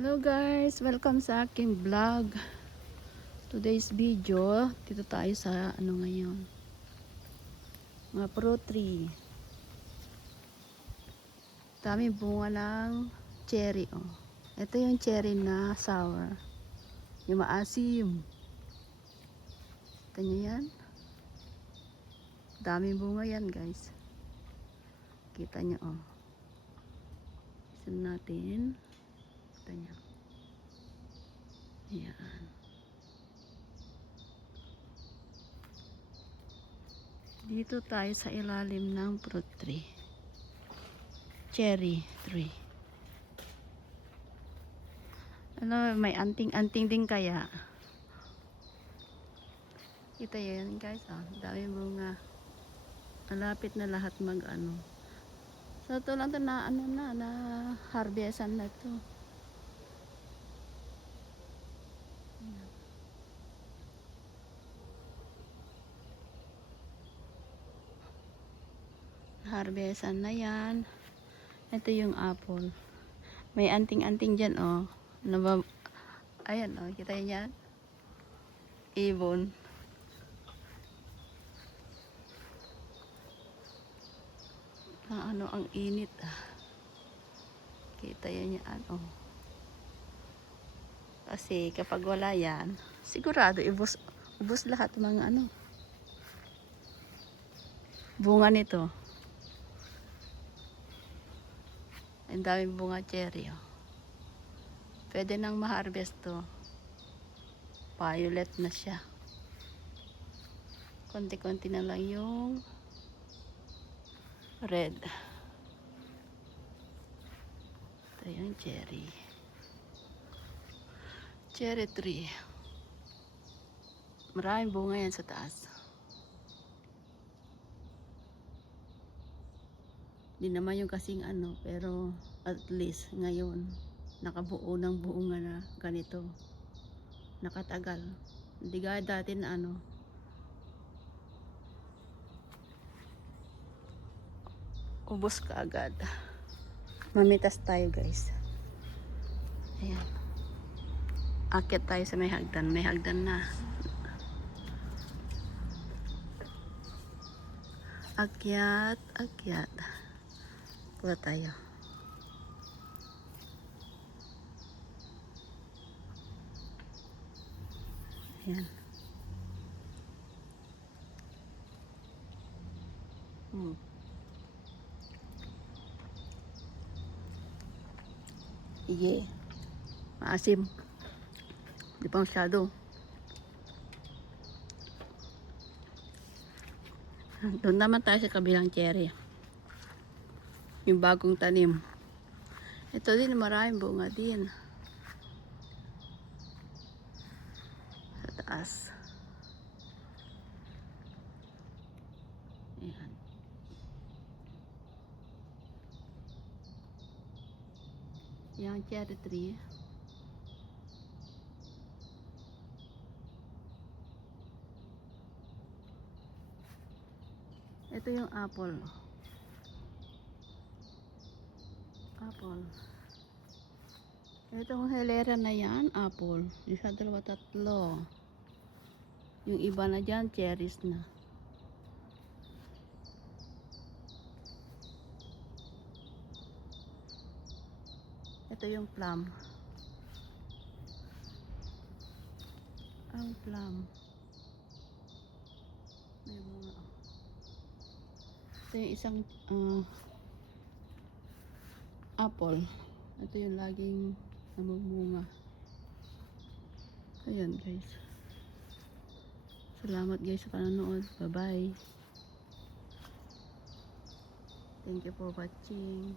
Hello guys, welcome sa aking vlog. Today's video, dito tayo sa ngayon, mga fruit tree. Dami bunga ng cherry. Ito yung cherry na sour, yung maasim. Kita nyo yan, daming bunga yan guys. Kita nyo isun natin. Kita nyo. Ayan. Dito tayo sa ilalim ng fruit tree. Cherry tree. May anting-anting din kaya. Kita yan guys. Dami bunga. Malapit na lahat So ito lang ito na na harvestan na ito. Harvestan na yan. Ito yung apple. May anting-anting dyan ayan kita yan. Ibon. Ang init Kita yan yan Kasi kapag wala yan, sigurado ubos lahat mga bunga nito. Ang daming bunga cherry. Pwede nang ma-harvest to. Violet na siya. Konti-konti na lang yung red. Ito yung cherry. Cherry tree. Maraming bunga yan sa taas. Hindi naman yung kasing pero at least ngayon nakabuo ng buunga na ganito. Nakatagal. Hindi gaya dati na ubos ka agad. Mamitas tayo guys. Ayan. Akyat tayo sa may hagdan. May hagdan na. Akyat. Pula tayo. Ayan. Iye. Maasim. Di pa masyado. Doon naman tayo sa kabilang cherry. Yung bagong tanim. Ito din maraming bunga din. Sa taas. Ayan. Yung cherry tree. Ito yung apple. Itong hilera na yan, apple. Isa, dalawa, tatlo. Yung iba na dyan, cherries na. Ito yung plum. Ang plum. May bunga. Ito yung isang apple. Ito yung laging namumunga. Ayan guys. Salamat guys sa panonood. Bye bye. Thank you for watching.